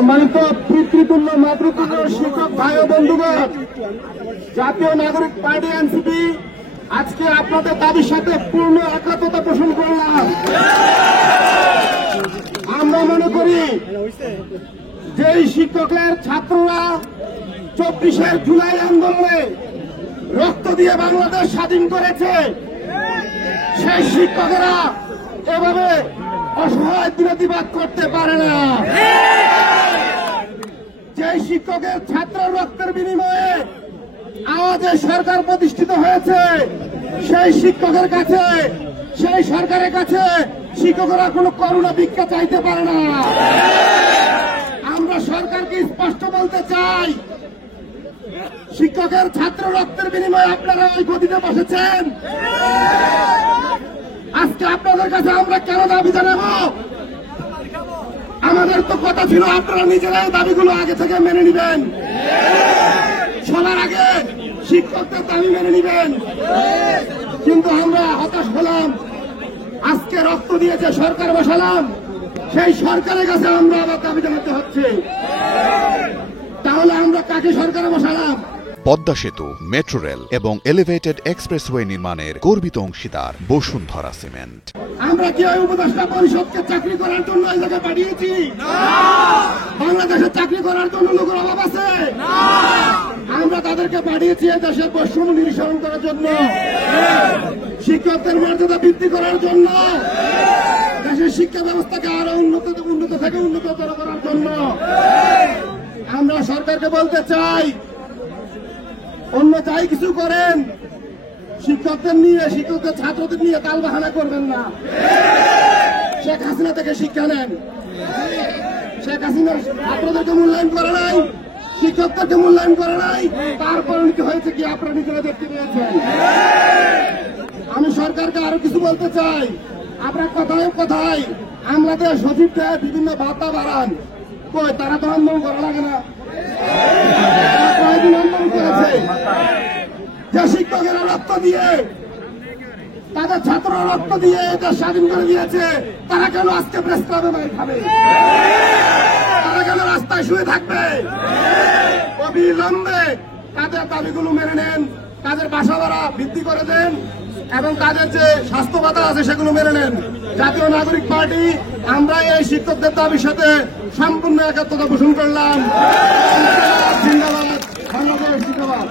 সম্মানিত পিতৃতুল্য মাতৃতুল্য শিক্ষক ভাই ও বন্ধুগণ, জাতীয় নাগরিক পার্টি এনসিপি আজকে আপনাদের দাবির সাথে পূর্ণ একাত্মতা পোষণ করলাম। আমরা মনে করি যেই শিক্ষকের ছাত্ররা 24 জুলাই আন্দোলনে রক্ত দিয়ে বাংলাদেশ স্বাধীন করেছে, সেই শিক্ষকেরা এভাবে অসহায় প্রতিবাদ করতে পারে না। যে শিক্ষকের ছাত্র রক্তের বিনিময়ে আমাদের সরকার প্রতিষ্ঠিত হয়েছে, সেই শিক্ষকের কাছে, সেই সরকারের কাছে শিক্ষকরা কোনো করুণা ভিক্ষা চাইতে পারে না। আমরা সরকারকে স্পষ্ট বলতে চাই, শিক্ষকের ছাত্র রক্তের বিনিময়ে আপনারা ওই গদিতে বসেছেন, আজকে আপনাদের কাছে আমরা কেন দাবি জানাবো? আমাদের তো কথা ছিল আপনারা নিজেরাই দাবিগুলো আগে থেকে মেনে নিবেন, সবার আগে শিক্ষকদের দাবি মেনে নিবেন। কিন্তু আমরা হতাশ হলাম, আজকে রক্ত দিয়ে যে সরকার বসালাম, সেই সরকারের কাছে আমরা আবার দাবি জানাতে হচ্ছে। তাহলে আমরা কাকে সরকারে বসালাম? পদ্মা সেতু, মেট্রো রেল এবং এলিভেটেড এক্সপ্রেসওয়ে নির্মাণের গর্বিত অংশীদার বসুন্ধরা সিমেন্ট। আমরা কি ওই উপদেষ্টা পরিষদকে চাকরি করার জন্য এই জায়গায় পাঠিয়েছি? বাংলাদেশে চাকরি করার জন্য লোকের অভাব আছে? আমরা তাদেরকে পাঠিয়েছি এই দেশের বৈষম্য নিরসন করার জন্য, শিক্ষকদের মর্যাদা বৃদ্ধি করার জন্য, দেশের শিক্ষা ব্যবস্থাকে আরো উন্নত থেকে উন্নততর করার জন্য। আমরা সরকারকে বলতে চাই, অন্য যাই কিছু করেন, শিক্ষকদের নিয়ে, শিক্ষকদের ছাত্রদের নিয়ে তালবাহানা করবেন না। শেখ হাসিনা থেকে শিক্ষা নেন। শেখ হাসিনা ছাত্রদেরকে মূল্যায়ন করে নাই, শিক্ষকদেরকে মূল্যায়ন করে নাই, তার পরিণতি হয়েছে কি আপনারা নিজেরা দেখতে পেয়েছেন। আমি সরকারকে আরো কিছু বলতে চাই, আপনার কথায় কথায় আমাদের সচিবদের বিভিন্ন ভাতা বাড়ান, কই তারা তো আন্দোলন করা লাগে না? কয়েকদিন আন্দোলন করেছে, যে শিক্ষকেরা রক্ত দিয়ে, তাদের ছাত্ররা রক্ত দিয়ে এটা স্বাধীন করে দিয়েছে, তারা কেন আজকে প্রেস ক্লাবে মাইর খাবে? তারা কেন রাস্তায় শুয়ে থাকবে? অবিলম্বে তাদের দাবিগুলো মেনে নেন, তাদের বাসা ভাড়া বৃদ্ধি করে দেন এবং তাদের যে স্বাস্থ্য ভাতা আছে সেগুলো মেনে নেন। জাতীয় নাগরিক পার্টি আমরা এই শিক্ষকদের দাবির সাথে সম্পূর্ণ একাত্মতা পোষণ করলাম। জিন্দাবাদ, বাংলাদেশ জিন্দাবাদ।